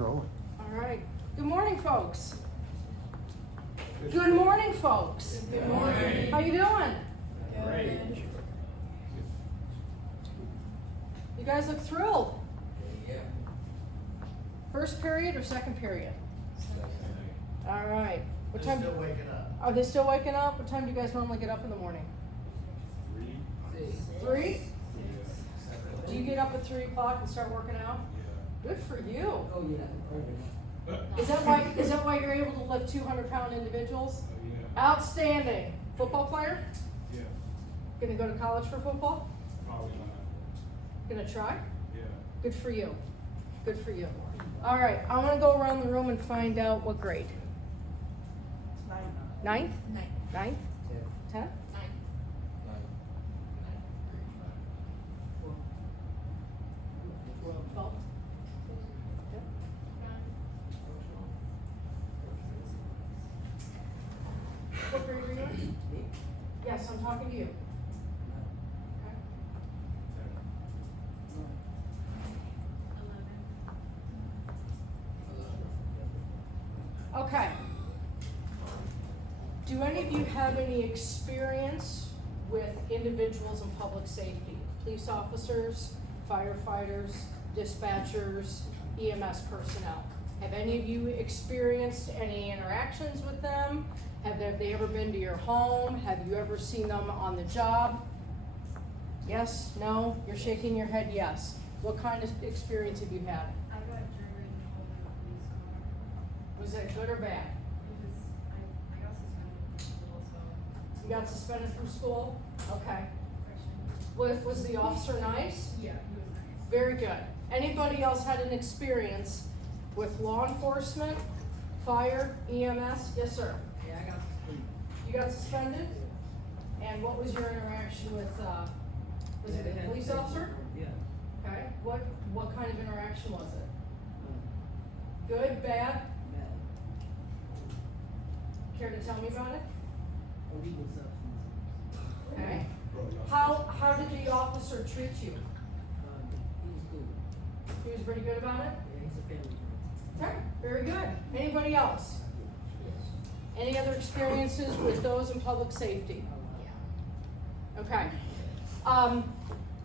All right. Good morning, folks. Good morning, folks. Good morning. How you doing? Great. You guys look thrilled. Yeah. First period or second period? All right. What They're time? still waking up. Are they still waking up? What time do you guys normally get up in the morning? 3? Do you get up at 3 o'clock and start working out? Good for you. Oh, yeah. Is that why you're able to lift 200-pound individuals? Yeah. Outstanding. Football player? Yeah. Gonna go to college for football? Probably not. Gonna try? Yeah. Good for you. Good for you. All right, I want to go around the room and find out what grade. Ninth? Ninth? 10th? What grade are you in? Yes, I'm talking to you. Okay. Do any of you have any experience with individuals in public safety? Police officers, firefighters, dispatchers, EMS personnel? Have any of you experienced any interactions with them? Have they ever been to your home? Have you ever seen them on the job? Yes? No? You're shaking your head yes. What kind of experience have you had? I got triggered in the police car. Was it good or bad? I got suspended from school, so You got suspended from school? Okay. freshman. Was the officer nice? Yeah, he was nice. Very good. Anybody else had an experience with law enforcement, fire, EMS? Yes, sir. Yeah, I got suspended. You got suspended? And what was your interaction with, was it a police officer? Yeah. Okay. What kind of interaction was it? Uh, Good, bad? bad. Care to tell me about it? Illegal substance. Okay. How did the officer treat you? He was cool. He was pretty good about it? Yeah, he's a family friend. Okay, very good. Anybody else? Any other experiences with those in public safety? Okay.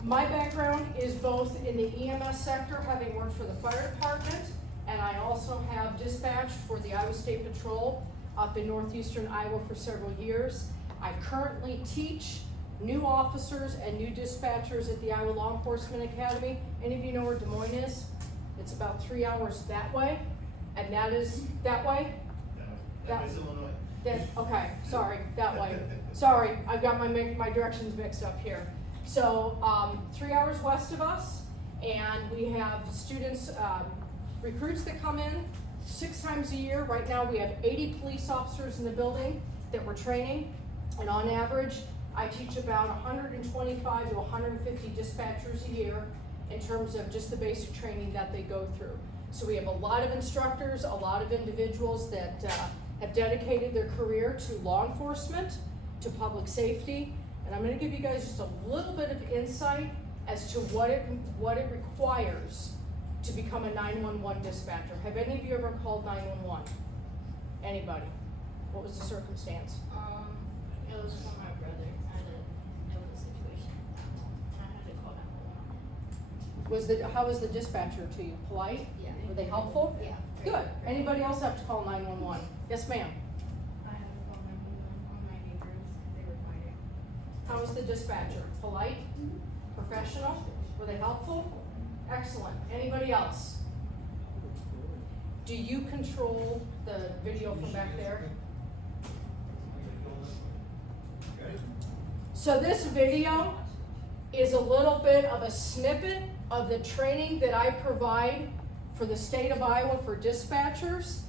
My background is both in the EMS sector, having worked for the fire department, and I also have dispatched for the Iowa State Patrol up in northeastern Iowa for several years. I currently teach new officers and new dispatchers at the Iowa Law Enforcement Academy. Any of you know where Des Moines is? It's about 3 hours that way, and that is that way? That is Illinois. Okay, sorry, that way. Sorry, I've got my directions mixed up here. So, 3 hours west of us, and we have students, recruits that come in 6 times a year. Right now we have 80 police officers in the building that we're training, and on average, I teach about 125 to 150 dispatchers a year in terms of just the basic training that they go through. So we have a lot of instructors, a lot of individuals that have dedicated their career to law enforcement, to public safety, and I'm going to give you guys just a little bit of insight as to what it requires to become a 911 dispatcher. Have any of you ever called 911? Anybody? What was the circumstance? It was for my brother. It was a situation, and I had to call 911. How was the dispatcher to you? Polite? Yeah. Were they helpful? Yeah. Good. Anybody else have to call 911? Yes, ma'am. I had to call 911 on my neighbors. They were fighting. How was the dispatcher? Polite? Professional? Were they helpful? Excellent. Anybody else? Do you control the video from back there? So this video is a little bit of a snippet of the training that I provide for the state of Iowa for dispatchers,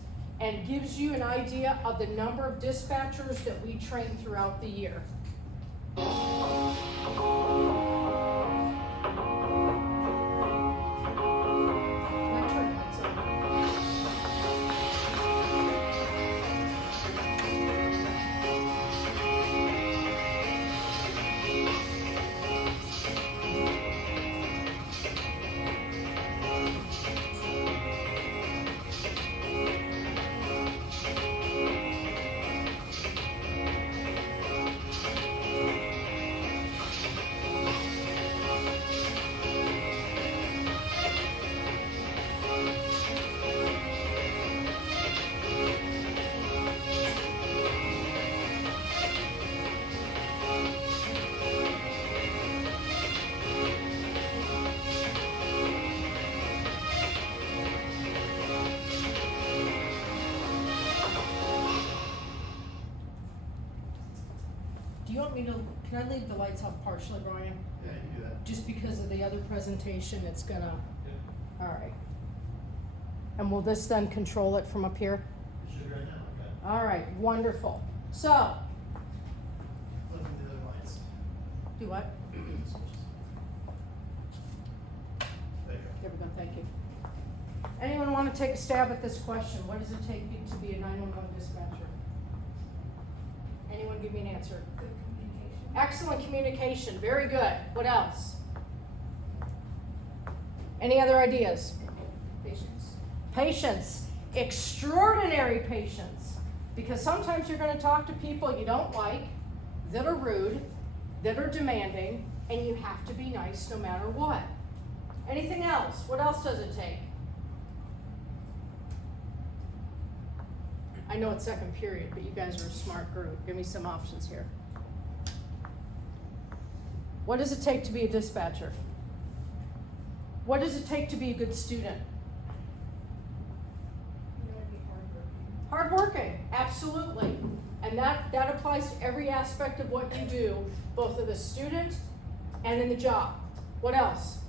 and gives you an idea of the number of dispatchers that we train throughout the year. me to, can I leave the lights off partially, Brian? Yeah, you can do that. Just because of the other presentation, it's gonna, alright. And will this then control it from up here? You should right now, okay. Alright, wonderful. So, Look at the other lights. do what? There you go. There we go, thank you. Anyone want to take a stab at this question? What does it take to be a 911 dispatcher? Anyone give me an answer? Good communication. Excellent communication, very good. What else? Any other ideas? Patience. Patience, extraordinary patience. Because sometimes you're going to talk to people you don't like, that are rude, that are demanding, and you have to be nice no matter what. Anything else? What else does it take? I know it's second period, but you guys are a smart group. Give me some options here. What does it take to be a dispatcher? What does it take to be a good student? You gotta be hardworking. Hardworking, absolutely. And that applies to every aspect of what you do, both as a student and in the job. What else?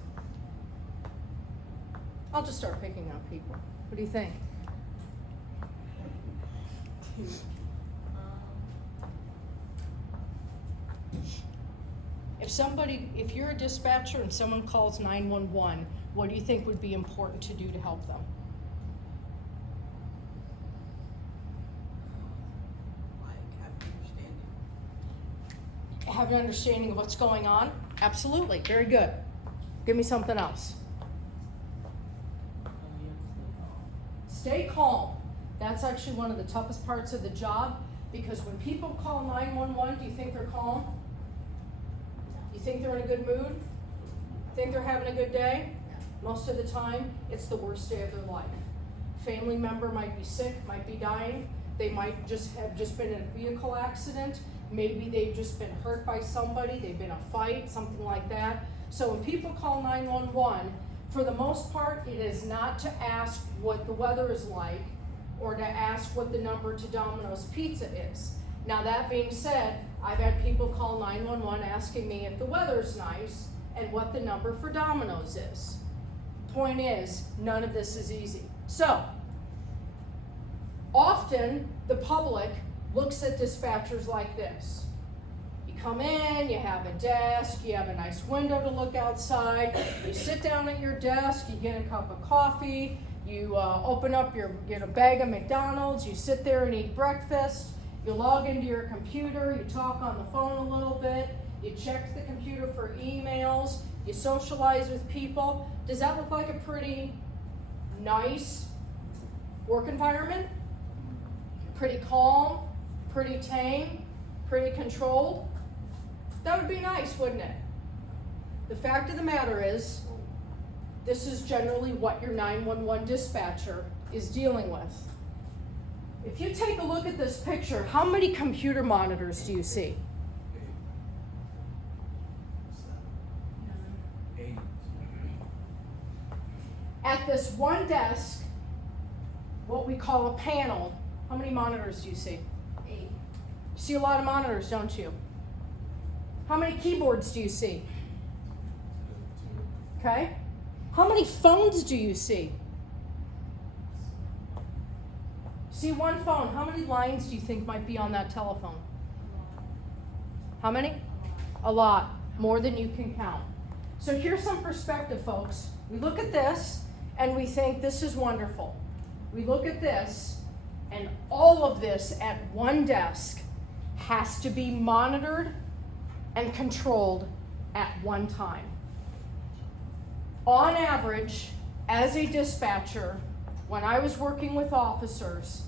I'll just start picking out people. What do you think? If you're a dispatcher and someone calls 911, what do you think would be important to do to help them? Have an understanding of what's going on? Absolutely, very good. Give me something else. Stay calm. That's actually one of the toughest parts of the job, because when people call 911, do you think they're calm? You think they're in a good mood? Think they're having a good day? Most of the time, it's the worst day of their life. Family member might be sick, might be dying. They might have been in a vehicle accident. Maybe they've just been hurt by somebody. They've been in a fight, something like that. So when people call 911, for the most part, it is not to ask what the weather is like or to ask what the number to Domino's Pizza is. Now that being said, I've had people call 911 asking me if the weather's nice and what the number for Domino's is. Point is, none of this is easy. So, often the public looks at dispatchers like this. You come in, you have a desk, you have a nice window to look outside, you sit down at your desk, you get a cup of coffee, you open up get a bag of McDonald's, you sit there and eat breakfast, you log into your computer, you talk on the phone a little bit, you check the computer for emails, you socialize with people. Does that look like a pretty nice work environment? Pretty calm, pretty tame, pretty controlled? That would be nice, wouldn't it? The fact of the matter is, this is generally what your 911 dispatcher is dealing with. If you take a look at this picture, how many computer monitors do you see? 8. At this one desk, what we call a panel, how many monitors do you see? 8. You see a lot of monitors, don't you? How many keyboards do you see? 2. Okay. How many phones do you see? See one phone. How many lines do you think might be on that telephone? How many? A lot. More than you can count. So here's some perspective, folks. We look at this and we think this is wonderful. We look at this and all of this at one desk has to be monitored and controlled at one time. On average, as a dispatcher, when I was working with officers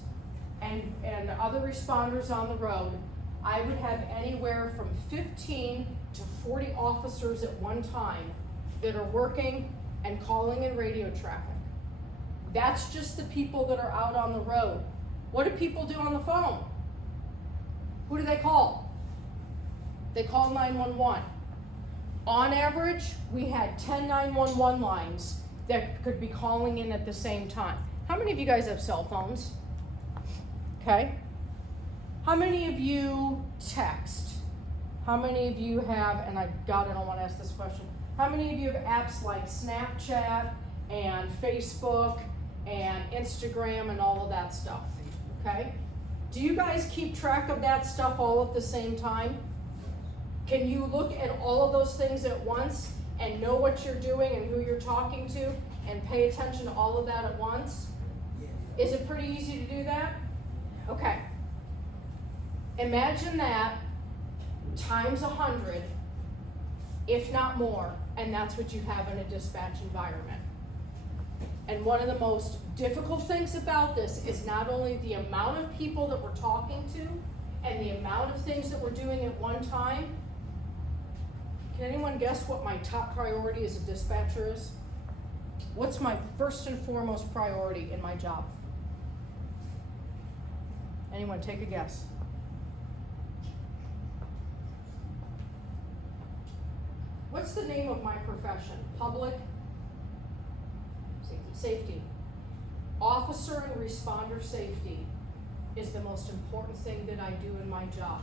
and other responders on the road, I would have anywhere from 15 to 40 officers at one time that are working and calling in radio traffic. That's just the people that are out on the road. What do people do on the phone? Who do they call? They call 911. On average, we had 10 911 lines that could be calling in at the same time. How many of you guys have cell phones? Okay. How many of you text? how many of you have, and I don't wanna ask this question, how many of you have apps like Snapchat and Facebook and Instagram and all of that stuff, okay? Do you guys keep track of that stuff all at the same time? Can you look at all of those things at once and know what you're doing and who you're talking to and pay attention to all of that at once? Is it pretty easy to do that? Okay. Imagine that times 100, if not more, and that's what you have in a dispatch environment. And one of the most difficult things about this is not only the amount of people that we're talking to and the amount of things that we're doing at one time. Can anyone guess what my top priority as a dispatcher is? What's my first and foremost priority in my job? Anyone take a guess? What's the name of my profession? Public? Safety. Officer and responder safety is the most important thing that I do in my job.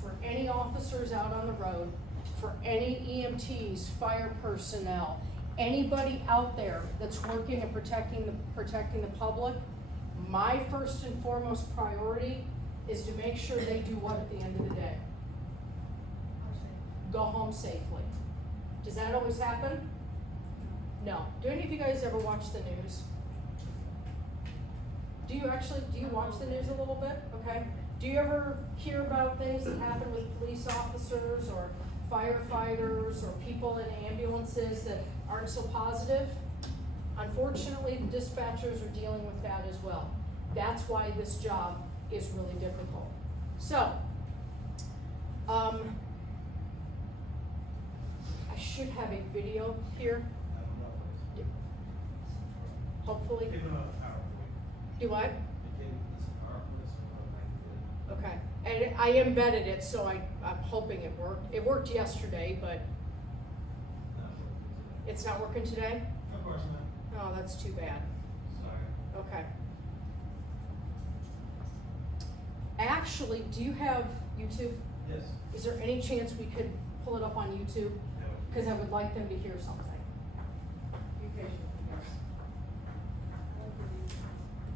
For any officers out on the road, for any EMTs, fire personnel, anybody out there that's working and protecting the public, my first and foremost priority is to make sure they do what at the end of the day? Go home safely. Does that always happen? No. Do any of you guys ever watch the news? Do you watch the news a little bit? Okay. Do you ever hear about things that happen with police officers or firefighters or people in ambulances that aren't so positive? Unfortunately, the dispatchers are dealing with that as well. That's why this job is really difficult. So, I should have a video here, hopefully. Give them a PowerPoint. Do what? Give this PowerPoint, so Okay, and I embedded it, so I'm hoping it worked. It worked yesterday, but it's not working today? Of course not. Oh, that's too bad. Sorry. Okay. Actually, do you have YouTube? Yes. Is there any chance we could pull it up on YouTube? No. Because I would like them to hear something.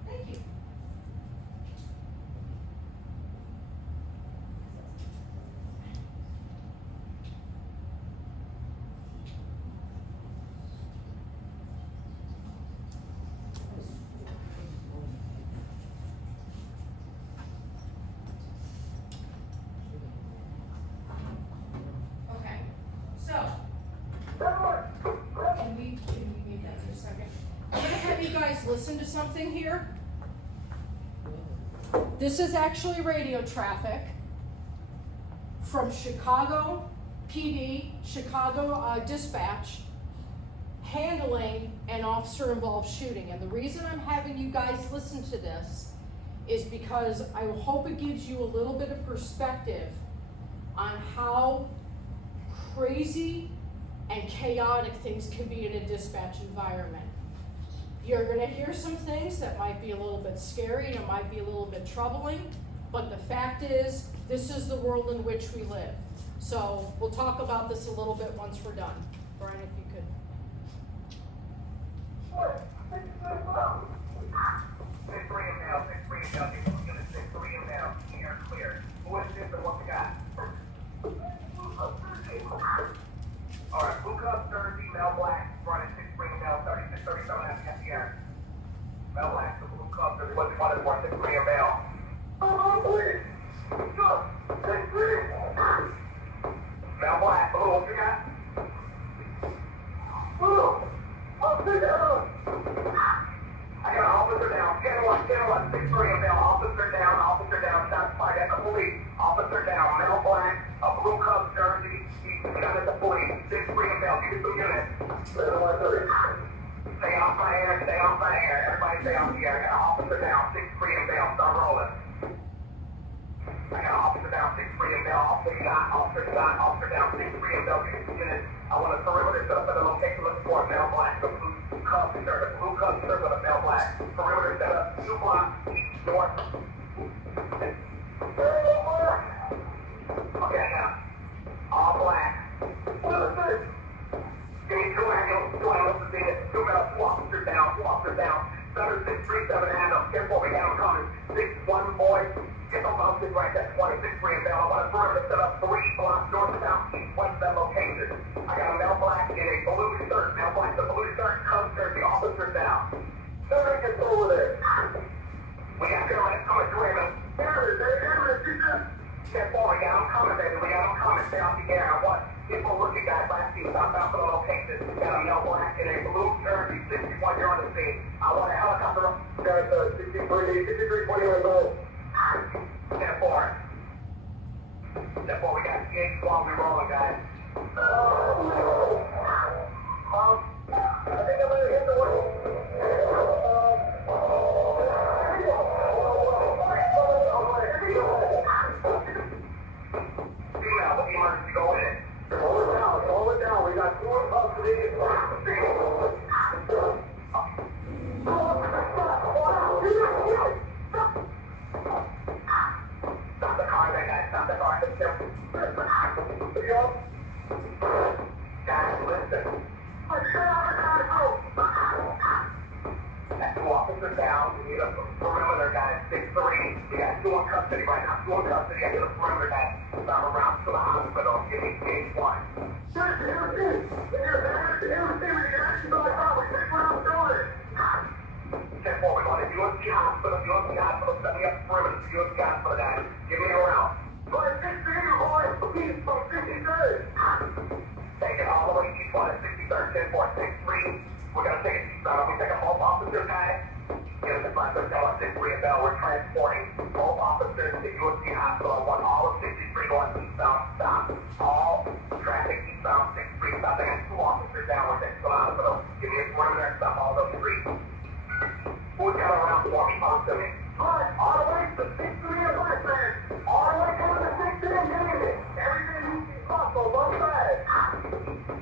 Thank you. Okay, so, can we mute that for a second? I'm gonna have you guys listen to something here. This is actually radio traffic from Chicago PD, Chicago dispatch, handling an officer-involved shooting. And the reason I'm having you guys listen to this is because I hope it gives you a little bit of perspective on how crazy and chaotic things can be in a dispatch environment. You're gonna hear some things that might be a little bit scary and it might be a little bit troubling, but the fact is, this is the world in which we live. So we'll talk about this a little bit once we're done. Brian, if you could. Alright, Blue Cub Thursday, Mel Black, running 6 Spring Mel, 3637 FTR. Mel Black, the Blue Cub, there's one of more 6 Spring Mel. Mel Black, Blue, what you got? Blue, what's it down? I got an officer down, 10-1, 6 Spring Mel, officer down, shots fired at the police, officer down, Mel Black, a Blue Cub Jersey, got at the police, 6 Spring Mel, give me some units. Stay off my air, everybody stay off the air, I got an officer down, 6 Spring Mel, start rolling. I got an officer down, 6 Spring Mel, officer down, 6 Spring Mel, give me some units. I want a perimeter set up at the location looking for Mel Black, the Blue Cub shirt with a Mel Black. Perimeter set up, 2 blocks, east, north. Okay, now. Careful, we got them coming. 6-1 boys. Get those officers right there. 26 free and bail. I want to perimeter set up 3 blocks north, south, east, west of that location. I got a male black in a blue shirt. Male black, the blue shirt comes there. The officer down. Sir, get over there. We got paramedics coming through here. Careful, we got them coming, baby. We got them coming. Stay off the air. I want people looking, guys. Last team, stop out for the location. Got a male black in a blue shirt. He's 61. You're on the scene. I want a helicopter up. Guys, 63, 20 gold. Step forward. Step forward. We got PH while we rolling, guys. I think I'm gonna hit the one. Female with the emergency, go in. Hold it down. We got 4 custody. Stop the car there, guys. Stop the car. Guys, listen. Got 2 officers down. We need a perimeter, guys. 6-3. We got 2 in custody right now. 2 in custody. I get a perimeter, guys. Stop around to the hospital. Give me stage 1. Careful, we're going to USC Hospital. USC Hospital, set me up perimeter. USC Hospital, guys. Give me a round. Take it all the way east one at 63rd, 10-4, 6-3. We're going to take it eastbound. We take a both officers, guys. Get us to 5-3 and Bell. We're transporting both officers to USC Hospital. I want all of 63 going eastbound. Stop. All traffic eastbound 63. Stop. They got 2 officers down with it. Hospital. Give me a perimeter and stop all those 3. Who's got around 40 miles to me? All the way to 63 and West End. All the way to the 63 and everything you can cross on both sides.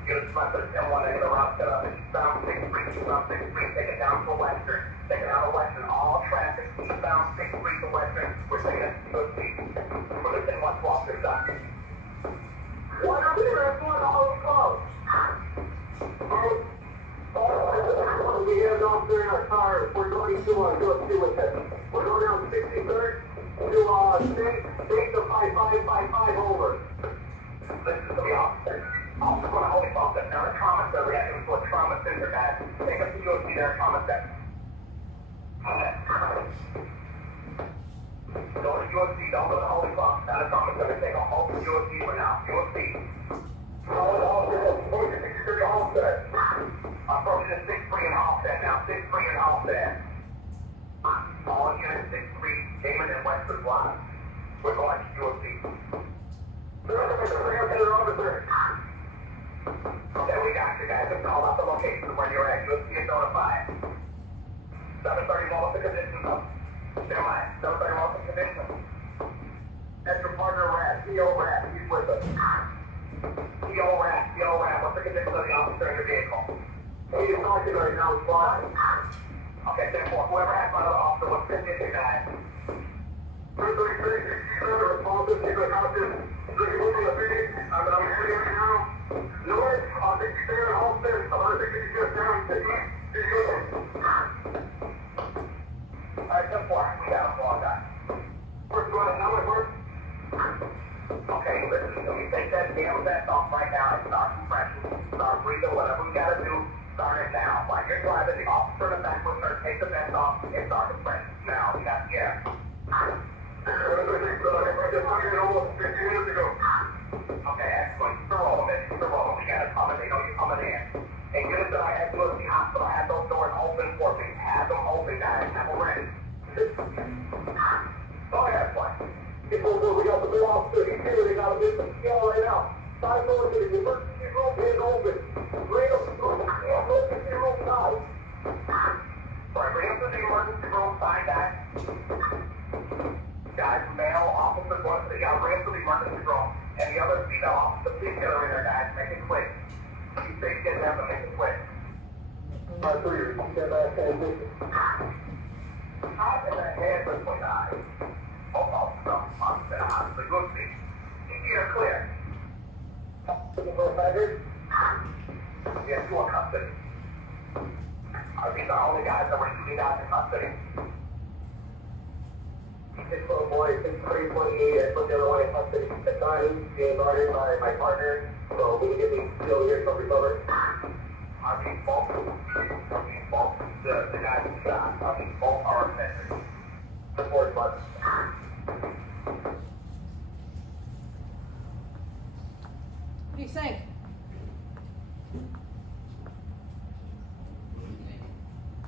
Get us to 10-1. They get a route set up. Eastbound 63. Eastbound 63. Take it down to Western. Take it down to Western. All traffic eastbound 63 to Western. We're taking it to USC. We're listening to what's their side. One up here. That's one all close. We have an officer in our car. We're going to USC with him. We're going down 63rd to state to 5555 over. Listen to the officer. Officer going to hold him off. They're a trauma center. We got him to a trauma center, guys. Take us to USC. They're a trauma center. Go to USC. Don't go to Holy Cross. Not a trauma center. Take a hold to USC for now. USC. Approaching the 6-3 and offset now. 6-3 and offset. All units 6-3, Damon and Western Block. We're going to USC. Okay, we got you guys. Just call out the location where you're at. USC is notified. 7:30 multiple conditions up. Never mind. 7:30 multiple conditions. Extra partner Rat, CO Rat, he's with us. CO Rat, what's the condition of the officer in your vehicle? He's talking right now, he's flying. Okay, 10-4, whoever has another officer, what's the condition, guys? 336, responsive, keep it out there. Looking for the big, I'm here right now. North, I think you're there, officer. I'm going to take you just down. Alright, 10-4, we got him all done. First one, how much work? Okay, listen to me. Take that damn vest off right now and start compression. Start breathing, whatever we gotta do. Start it now. While you're driving, the officer in the back will start take the vest off and start compression. Now, we got the air. Okay, excellent. Keep the rolling, man. Keep the rolling. We gotta come in. They know you're coming in. And units that I had to the hospital, I had those doors open for me. Have them open, guys. Have them ready. Go ahead, boy. We got the big officer. He's here. They got a bit of skill right now. 5 doors to the emergency room is open. Bring up the emergency room side. Alright, bring up to the emergency room side, guys. Guys, male officers, bring up to the emergency room. And the other female officer, please get her in there, guys. Make it quick. You say get them, but make it quick. Alright, so you're going to get back and hot in the head between the eyes. Both officers on the hospital. Good see. You're clear. Looking for a baggage? Yes, you are custody. Are these the only guys that were shooting out in custody? 6328, I put the other one in Hudson at times, being guarded by my partner, so we can get these still here, so recover. I mean, both, the guy who shot, I mean, both are offenders. Support button. What do you think?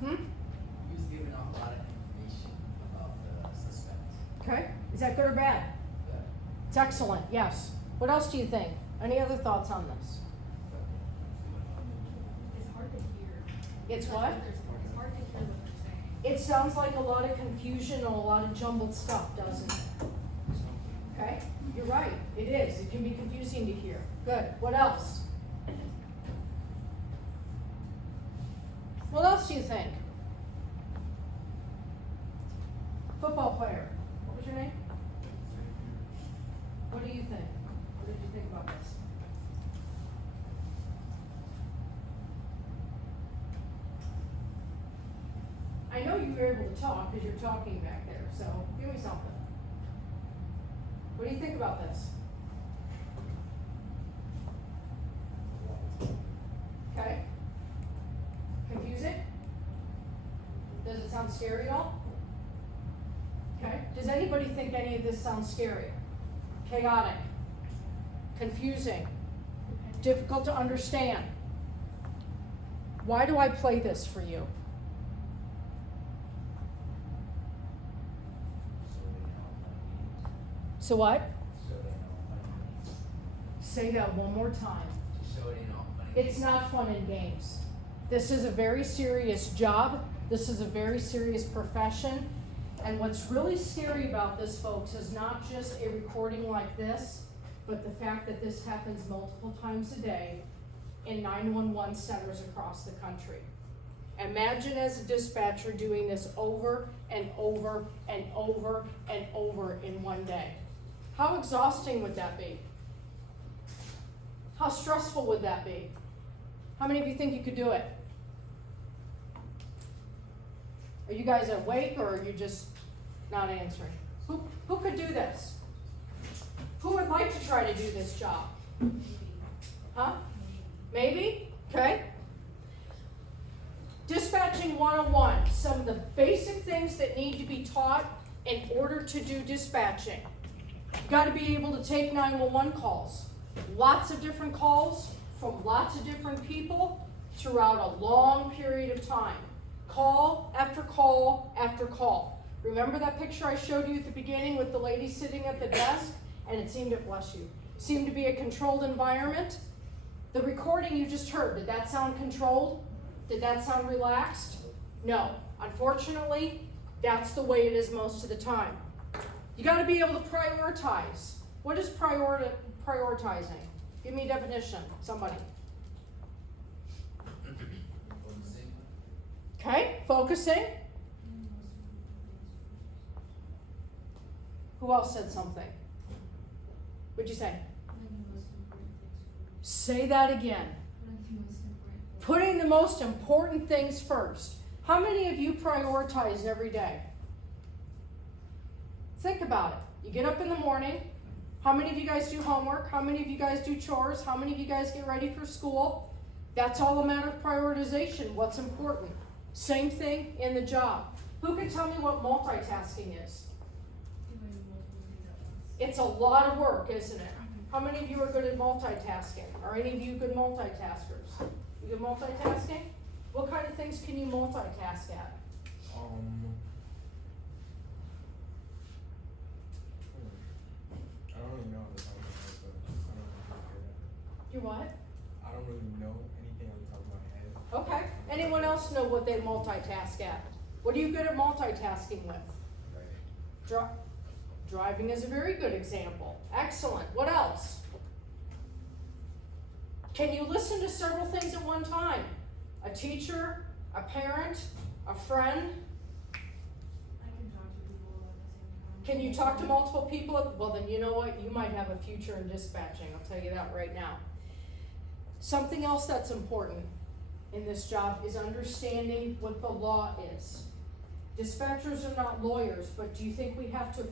Hmm? He was giving out a lot of information about the suspect. Okay, is that good or bad? That It's excellent, yes. What else do you think? Any other thoughts on this? It's hard to hear. It's what? It's hard to hear what they're saying. It sounds like a lot of confusion and a lot of jumbled stuff, doesn't it? Okay, you're right, it is. It can be confusing to hear. Good, what else? What else do you think? Football player, what was your name? What do you think? What did you think about this? I know you were able to talk because you're talking back there, so give me something. What do you think about this? Okay. Confusing? Does it sound scary at all? Okay. Does anybody think any of this sounds scary? Chaotic? Confusing? Difficult to understand? Why do I play this for you? So what? so they know fun and games. Say that one more time. So they know fun and It's games. not fun and games. This is a very serious job. This is a very serious profession. And what's really scary about this, folks, is not just a recording like this, but the fact that this happens multiple times a day in 911 centers across the country. Imagine as a dispatcher doing this over and over and over and over in one day. How exhausting would that be? How stressful would that be? How many of you think you could do it? Are you guys awake or are you just not answering? Who could do this? Who would like to try to do this job? Huh? Maybe? Okay. Dispatching 101, some of the basic things that need to be taught in order to do dispatching. You gotta be able to take 911 calls. Lots of different calls from lots of different people throughout a long period of time. Call after call after call. Remember that picture I showed you at the beginning with the lady sitting at the desk? And it seemed to, bless you, seemed to be a controlled environment? The recording you just heard, did that sound controlled? Did that sound relaxed? No. Unfortunately, that's the way it is most of the time. You gotta be able to prioritize. What is prioritizing? Give me a definition, somebody. Focusing. Okay, focusing. Who else said something? What'd you say? Say that again. Putting the most important things first. How many of you prioritize every day? Think about it. You get up in the morning. How many of you guys do homework? How many of you guys do chores? How many of you guys get ready for school? That's all a matter of prioritization. What's important? Same thing in the job. Who can tell me what multitasking is? It's a lot of work, isn't it? How many of you are good at multitasking? Are any of you good multitaskers? You good multitasking? What kind of things can you multitask at? I don't really know the top of my head, but I don't really You what? I don't really know anything on the top of my head. Okay. Anyone else know what they multitask at? What are you good at multitasking with? Driving is a very good example. Excellent. What else? Can you listen to several things at one time? A teacher, a parent, a friend? Can you talk to multiple people? Well, then you know what? You might have a future in dispatching. I'll tell you that right now. Something else that's important in this job is understanding what the law is. Dispatchers are not lawyers, but do you think we have to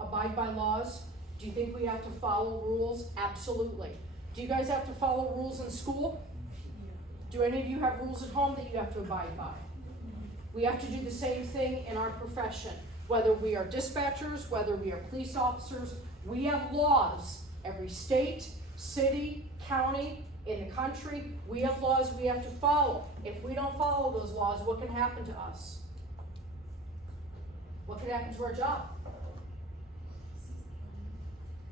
abide by laws? Do you think we have to follow rules? Absolutely. Do you guys have to follow rules in school? Do any of you have rules at home that you have to abide by? We have to do the same thing in our profession. Whether we are dispatchers, whether we are police officers, we have laws. Every state, city, county, in the country, we have laws we have to follow. If we don't follow those laws, what can happen to us? What can happen to our job?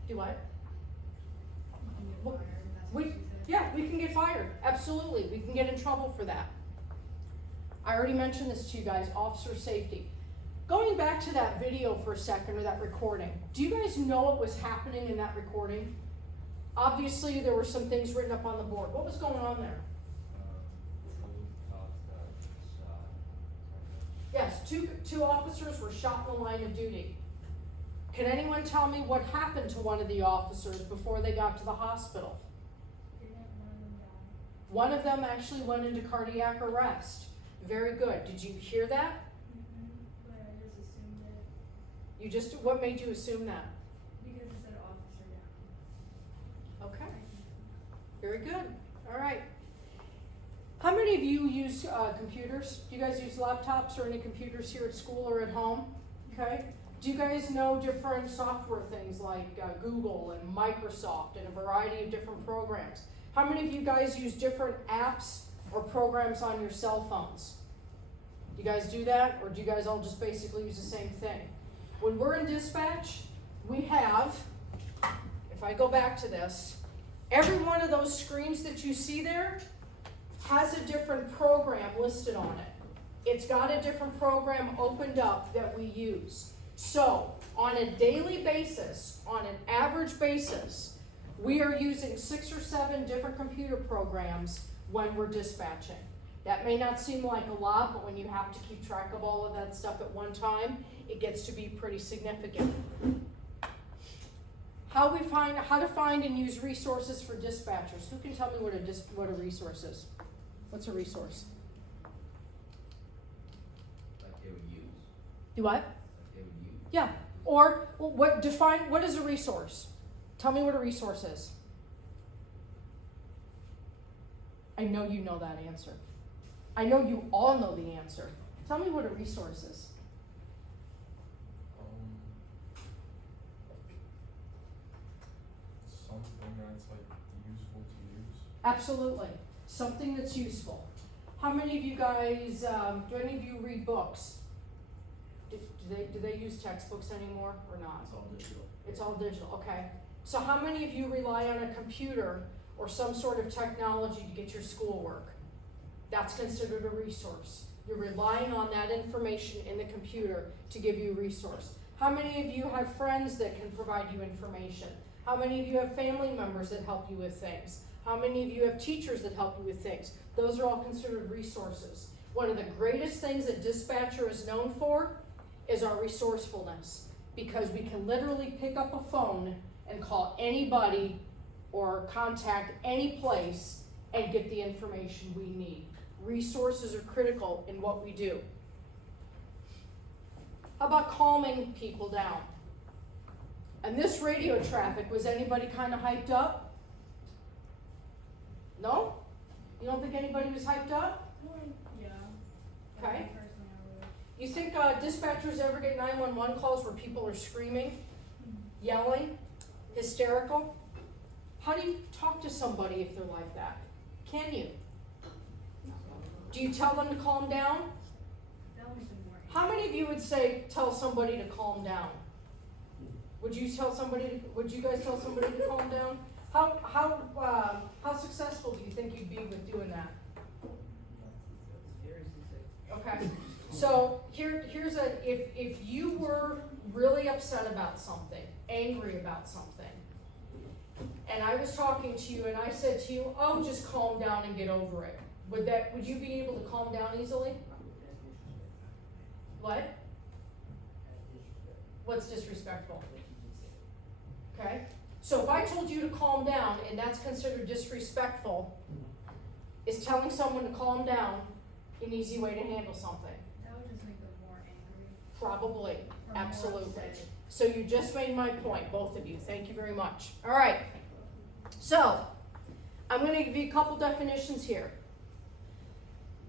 Do what? Yeah, we can get fired. Absolutely. We can get in trouble for that. I already mentioned this to you guys, officer safety. Going back to that video for a second, or that recording, do you guys know what was happening in that recording? Obviously, there were some things written up on the board. What was going on there? Yes, two officers were shot in the line of duty. Can anyone tell me what happened to one of the officers before they got to the hospital? One of them actually went into cardiac arrest. Very good. Did you hear that? But I just assumed it You just, what made you assume that? because it said officer down. Okay, very good. All right. How many of you use computers? Do you guys use laptops or any computers here at school or at home? Okay. Do you guys know different software things like Google and Microsoft and a variety of different programs? How many of you guys use different apps or programs on your cell phones? Do you guys do that, or do you guys all just basically use the same thing? When we're in dispatch, we have, if I go back to this, every one of those screens that you see there has a different program listed on it. It's got a different program opened up that we use. So, on a daily basis, on an average basis, we are using 6 or 7 different computer programs when we're dispatching. That may not seem like a lot, but when you have to keep track of all of that stuff at one time, it gets to be pretty significant. How to find and use resources for dispatchers. Who can tell me what a resource is? What's a resource? Like they would use. Do what? Like they would use. Yeah. Or what is a resource? Tell me what a resource is. I know you know that answer. I know you all know the answer. Tell me what a resource is. Something that's like useful to use. Absolutely. Something that's useful. How many of you guys, do any of you read books? Do they use textbooks anymore or not? It's all digital. It's all digital, okay. So how many of you rely on a computer or some sort of technology to get your schoolwork? That's considered a resource. You're relying on that information in the computer to give you a resource. How many of you have friends that can provide you information? How many of you have family members that help you with things? How many of you have teachers that help you with things? Those are all considered resources. One of the greatest things that dispatcher is known for is our resourcefulness, because we can literally pick up a phone and call anybody or contact any place and get the information we need. Resources are critical in what we do. How about calming people down? And this radio traffic, was anybody kind of hyped up? No? You don't think anybody was hyped up? Yeah. Okay. Personally, I would. You think dispatchers ever get 911 calls where people are screaming, yelling, hysterical? How do you talk to somebody if they're like that? Can you? Do you tell them to calm down? That would make them more How many of you would say, tell somebody to calm down? Would you guys tell somebody to calm down? How successful do you think you'd be with doing that? Okay, so here's if you were really upset about something, angry about something, and I was talking to you and I said to you, oh, just calm down and get over it. Would you be able to calm down easily? What? What's disrespectful? Okay, so if I told you to calm down and that's considered disrespectful, is telling someone to calm down an easy way to handle something? That would just make them more angry. Probably, Or more absolutely. upset. So you just made my point, both of you. Thank you very much. All right. So, I'm going to give you a couple definitions here.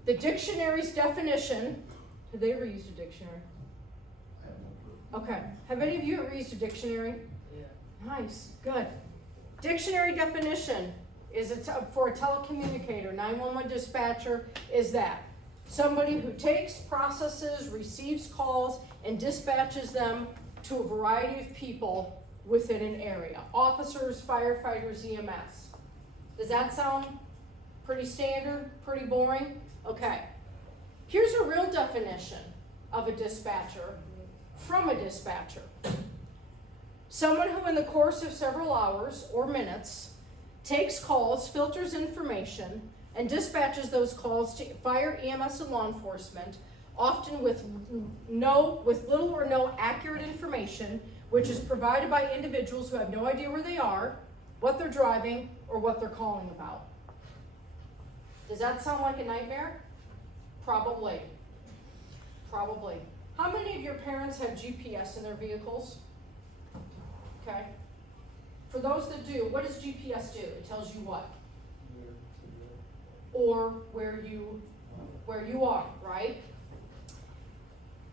The dictionary's definition, have they ever used a dictionary? I have no clue. Okay. Have any of you ever used a dictionary? Yeah. Nice, good. Dictionary definition is for a telecommunicator, 911 dispatcher, is that somebody who takes, processes, receives calls, and dispatches them to a variety of people within an area. Officers, firefighters, EMS. Does that sound pretty standard, pretty boring? Okay. Here's a real definition of a dispatcher from a dispatcher. Someone who in the course of several hours or minutes takes calls, filters information, and dispatches those calls to fire, EMS, and law enforcement, often with little or no accurate information, which is provided by individuals who have no idea where they are, what they're driving, or what they're calling about. Does that sound like a nightmare? Probably. Probably. How many of your parents have GPS in their vehicles? Okay. For those that do, what does GPS do? It tells you what? Or where you are, right?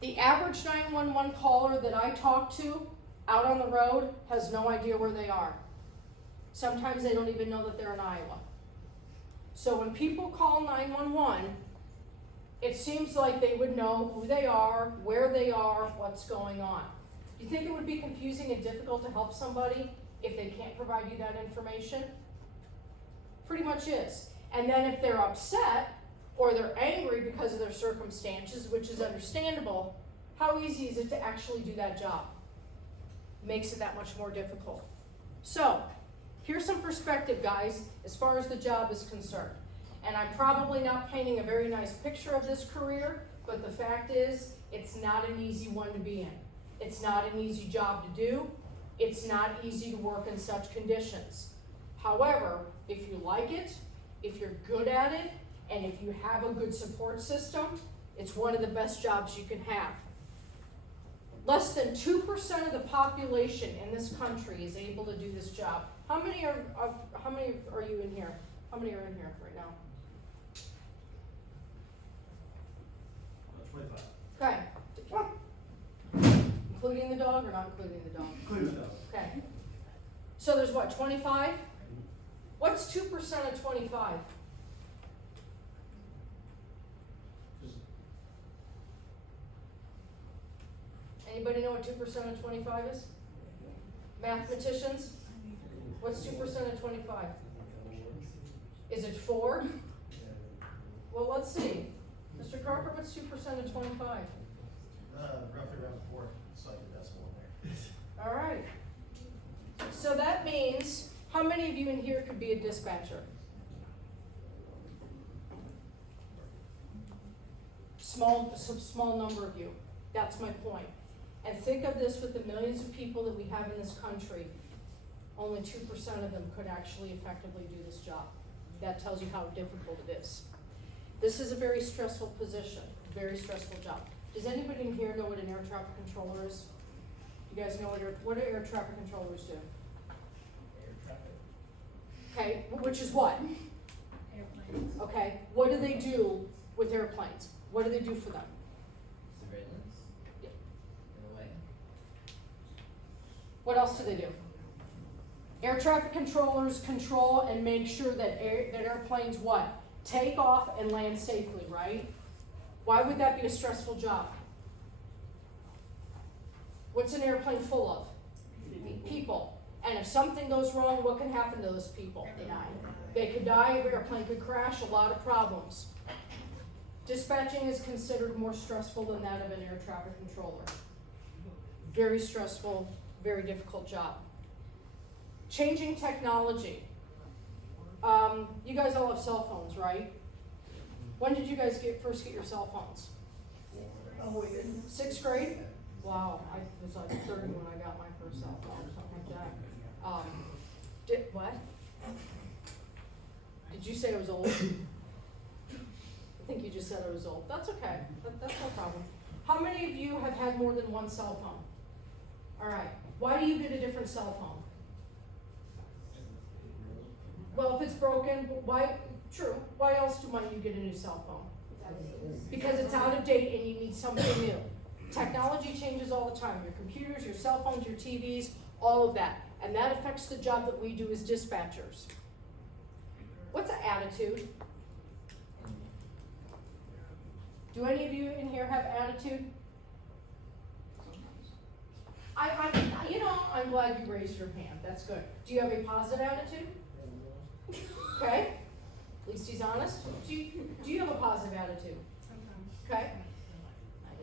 The average 911 caller that I talk to out on the road has no idea where they are. Sometimes they don't even know that they're in Iowa. So when people call 911, it seems like they would know who they are, where they are, what's going on. Do you think it would be confusing and difficult to help somebody if they can't provide you that information? Pretty much is. And then if they're upset or they're angry because of their circumstances, which is understandable, how easy is it to actually do that job? Makes it that much more difficult. So, here's some perspective, guys, as far as the job is concerned. And I'm probably not painting a very nice picture of this career, but the fact is, it's not an easy one to be in. It's not an easy job to do. It's not easy to work in such conditions. However, if you like it, if you're good at it, and if you have a good support system, it's one of the best jobs you can have. Less than 2% of the population in this country is able to do this job. How many are you in here? How many are in here right now? 25. Okay. Including the dog or not including the dog? Including the dog. Okay. So there's what, 25? What's 2% of 25? Just Anybody know what 2% of 25 is? Mathematicians? What's 2% of 25? Is it 4? Well, let's see. Mr. Carper, what's 2% of 25? roughly around 4, slightly decimal in there. All right. So that means, how many of you in here could be a dispatcher? Small number of you. That's my point. And think of this with the millions of people that we have in this country. Only 2% of them could actually effectively do this job. That tells you how difficult it is. This is a very stressful position, very stressful job. Does anybody in here know what an air traffic controller is? You guys know what do air traffic controllers do? Air traffic. Okay, which is what? Airplanes. Okay, what do they do with airplanes? What do they do for them? Surveillance. Yep. In a way. What else do they do? Air traffic controllers control and make sure that airplanes what? Take off and land safely, right? Why would that be a stressful job? What's an airplane full of? People. And if something goes wrong, what can happen to those people? They could die, an airplane could crash, a lot of problems. Dispatching is considered more stressful than that of an air traffic controller. Very stressful, very difficult job. Changing technology. You guys all have cell phones, right? When did you guys first get your cell phones? Oh, yeah. 6th grade? Wow, I was like 30 when I got my first cell phone, something like that. What? Did you say I was old? I think you just said I was old. That's okay. That's no problem. How many of you have had more than one cell phone? All right, why do you get a different cell phone? Well, if it's broken, why, true, why else do you get a new cell phone? Because it's out of date and you need something new. Technology changes all the time, your computers, your cell phones, your TVs, all of that. And that affects the job that we do as dispatchers. What's an attitude? Do any of you in here have attitude? I'm glad you raised your hand, that's good. Do you have a positive attitude? Okay, at least he's honest. Do you have a positive attitude? Sometimes. Okay.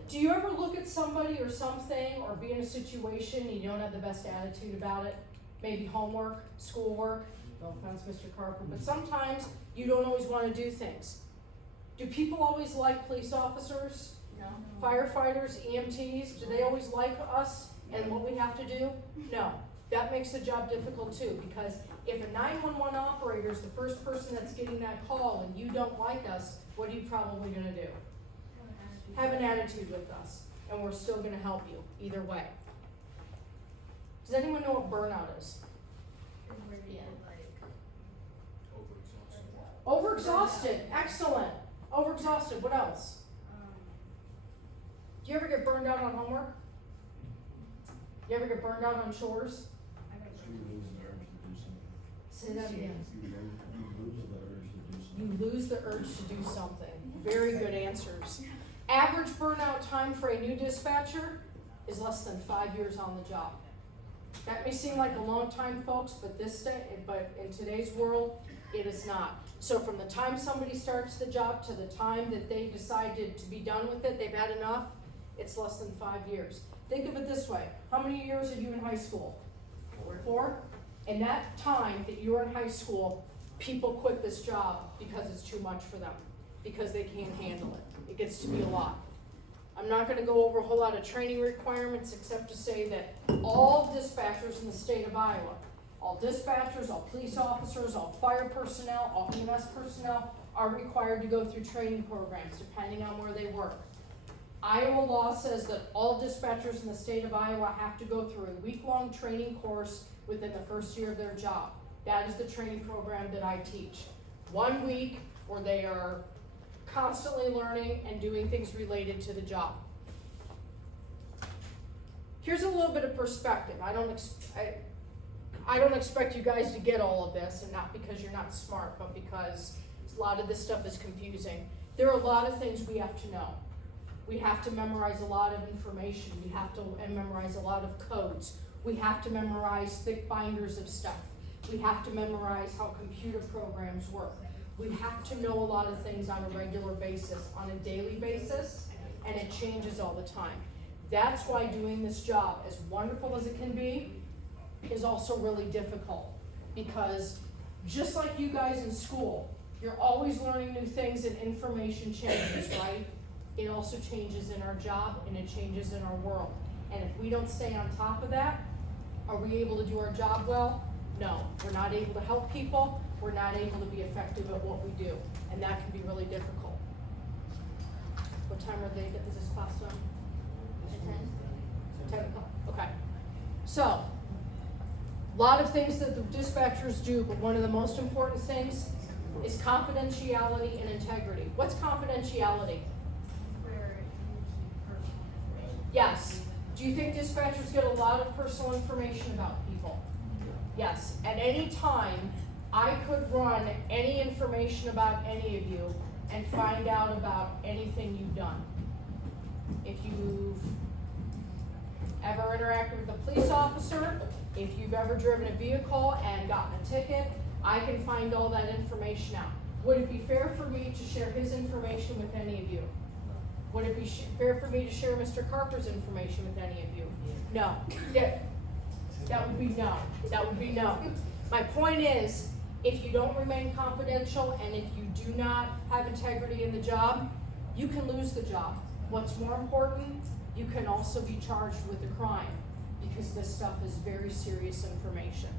Do you ever look at somebody or something or be in a situation and you don't have the best attitude about it? Maybe homework, schoolwork, no offense, Mr. Carper, but sometimes you don't always want to do things. Do people always like police officers? No. Firefighters, EMTs, do they always like us and what we have to do? No. That makes the job difficult too, because if a 911 operator is the first person that's getting that call and you don't like us, what are you probably gonna do? Have an attitude with us, and we're still gonna help you, either way. Does anyone know what burnout is? Yeah. Overexhausted, excellent. Overexhausted, what else? Do you ever get burned out on homework? You ever get burned out on chores? You lose the urge to do something. Say that again. You lose the urge to do something. You lose the urge to do something. Very good answers. Average burnout time for a new dispatcher is less than 5 years on the job. That may seem like a long time, folks, but in today's world, it is not. So from the time somebody starts the job to the time that they decided to be done with it, they've had enough, it's less than 5 years. Think of it this way. How many years are you in high school? 4? In that time that you were in high school, people quit this job because it's too much for them, because they can't handle it. It gets to be a lot. I'm not gonna go over a whole lot of training requirements except to say that all dispatchers in the state of Iowa, all dispatchers, all police officers, all fire personnel, all EMS personnel are required to go through training programs depending on where they work. Iowa law says that all dispatchers in the state of Iowa have to go through a week-long training course within the first year of their job. That is the training program that I teach. 1 week where they are constantly learning and doing things related to the job. Here's a little bit of perspective. I don't expect you guys to get all of this, and not because you're not smart, but because a lot of this stuff is confusing. There are a lot of things we have to know. We have to memorize a lot of information. We have to memorize a lot of codes. We have to memorize thick binders of stuff. We have to memorize how computer programs work. We have to know a lot of things on a regular basis, on a daily basis, and it changes all the time. That's why doing this job, as wonderful as it can be, is also really difficult. Because just like you guys in school, you're always learning new things and information changes, right? It also changes in our job and it changes in our world. And if we don't stay on top of that, are we able to do our job well? No, we're not able to help people. We're not able to be effective at what we do. And that can be really difficult. What time are they, is this class done? 10 o'clock, okay. So, a lot of things that the dispatchers do, but one of the most important things is confidentiality and integrity. What's confidentiality? Yes. Do you think dispatchers get a lot of personal information about people? Yes. At any time, I could run any information about any of you and find out about anything you've done. If you've ever interacted with a police officer, if you've ever driven a vehicle and gotten a ticket, I can find all that information out. Would it be fair for me to share his information with any of you? Would it be fair for me to share Mr. Carper's information with any of you? No. Yeah. That would be no. That would be no. My point is, if you don't remain confidential and if you do not have integrity in the job, you can lose the job. What's more important, you can also be charged with a crime because this stuff is very serious information.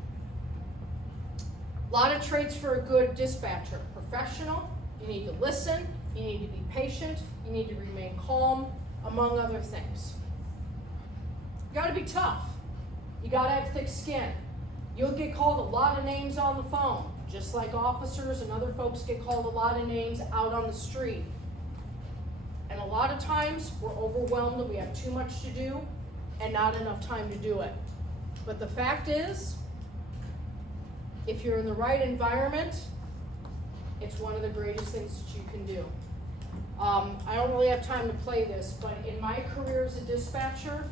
A lot of traits for a good dispatcher. Professional, you need to listen, you need to be patient, you need to remain calm, among other things. You gotta be tough. You gotta have thick skin. You'll get called a lot of names on the phone, just like officers and other folks get called a lot of names out on the street. And a lot of times, we're overwhelmed and we have too much to do and not enough time to do it. But the fact is, if you're in the right environment, it's one of the greatest things that you can do. I don't really have time to play this, but in my career as a dispatcher,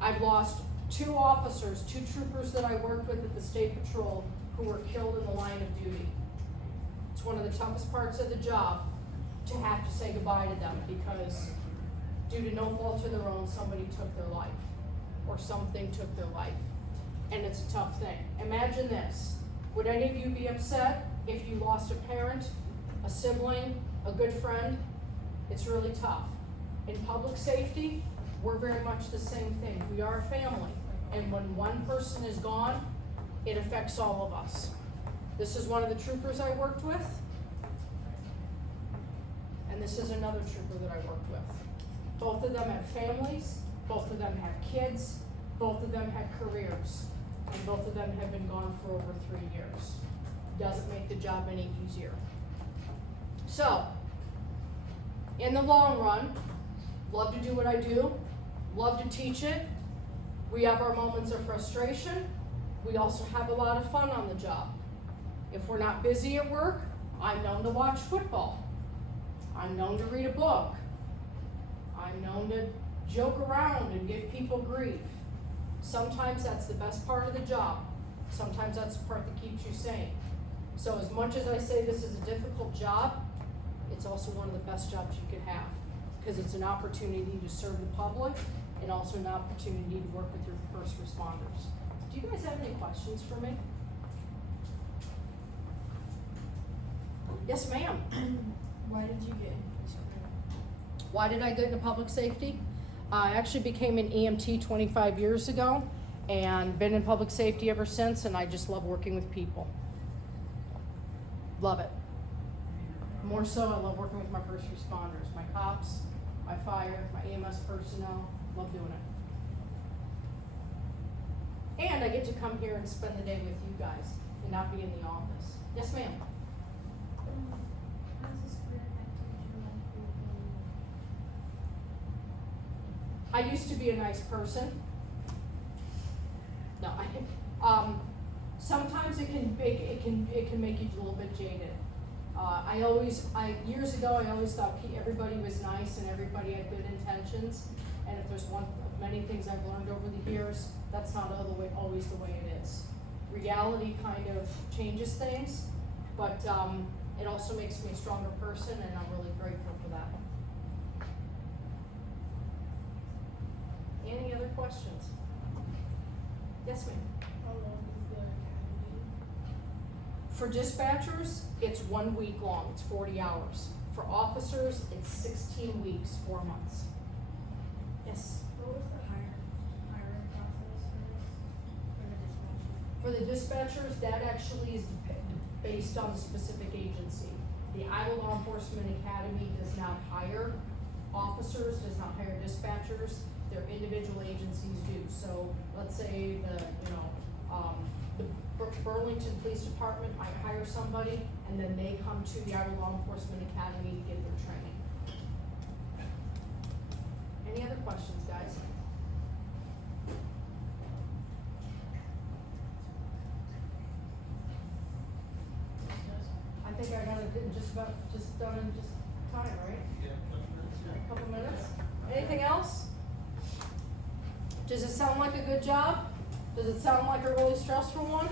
I've lost 2 officers, 2 troopers that I worked with at the State Patrol who were killed in the line of duty. It's one of the toughest parts of the job to have to say goodbye to them because due to no fault of their own, somebody took their life or something took their life. And it's a tough thing. Imagine this. Would any of you be upset if you lost a parent, a sibling, a good friend? It's really tough. In public safety, we're very much the same thing. We are a family. And when one person is gone, it affects all of us. This is one of the troopers I worked with. And this is another trooper that I worked with. Both of them have families, both of them have kids, both of them had careers, and both of them have been gone for over 3 years. Doesn't make the job any easier. So, in the long run, love to do what I do, love to teach it. We have our moments of frustration. We also have a lot of fun on the job. If we're not busy at work, I'm known to watch football. I'm known to read a book. I'm known to joke around and give people grief. Sometimes that's the best part of the job. Sometimes that's the part that keeps you sane. So as much as I say this is a difficult job, it's also one of the best jobs you could have because it's an opportunity to serve the public and also an opportunity to work with your first responders. Do you guys have any questions for me? Yes, ma'am. Why did you get into this career? Why did I get into public safety? I actually became an EMT 25 years ago and been in public safety ever since, and I just love working with people. Love it. More so, I love working with my first responders, my cops, my fire, my EMS personnel. Love doing it. And I get to come here and spend the day with you guys and not be in the office. Yes, ma'am. How has this career affected your life or your family? I used to be a nice person. No, sometimes it can make you a little bit jaded. Years ago, I always thought everybody was nice and everybody had good intentions. And if there's one of many things I've learned over the years, that's not always the way it is. Reality kind of changes things, but it also makes me a stronger person, and I'm really grateful for that. Any other questions? Yes, ma'am. How long is the academy? For dispatchers, it's 1 week long, it's 40 hours. For officers, it's 16 weeks, 4 months. Yes? What was the hiring process for the dispatcher? For the dispatchers, that actually is based on the specific agency. The ILEA Law Enforcement Academy does not hire officers, does not hire dispatchers. Their individual agencies do. So let's say the Burlington Police Department might hire somebody, and then they come to the ILEA Law Enforcement Academy to get their training. Any other questions, guys? I think I got it in just done in just time, right? Yeah, A couple minutes? Anything else? Does it sound like a good job? Does it sound like a really stressful one?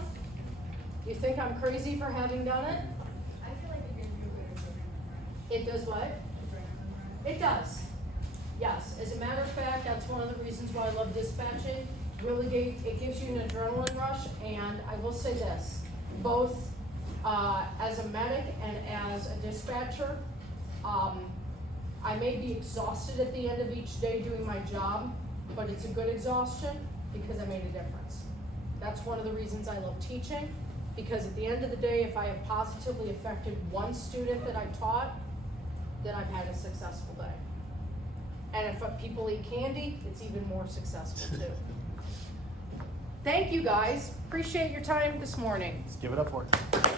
You think I'm crazy for having done it? I feel like it gives you a better adrenaline rush. It does what? Adrenaline rush. It does. Yes, as a matter of fact, that's one of the reasons why I love dispatching. It gives you an adrenaline rush, and I will say this, both as a medic and as a dispatcher, I may be exhausted at the end of each day doing my job, but it's a good exhaustion because I made a difference. That's one of the reasons I love teaching, because at the end of the day, if I have positively affected one student that I taught, then I've had a successful day. And if people eat candy, it's even more successful too. Thank you guys. Appreciate your time this morning. Let's give it up for it.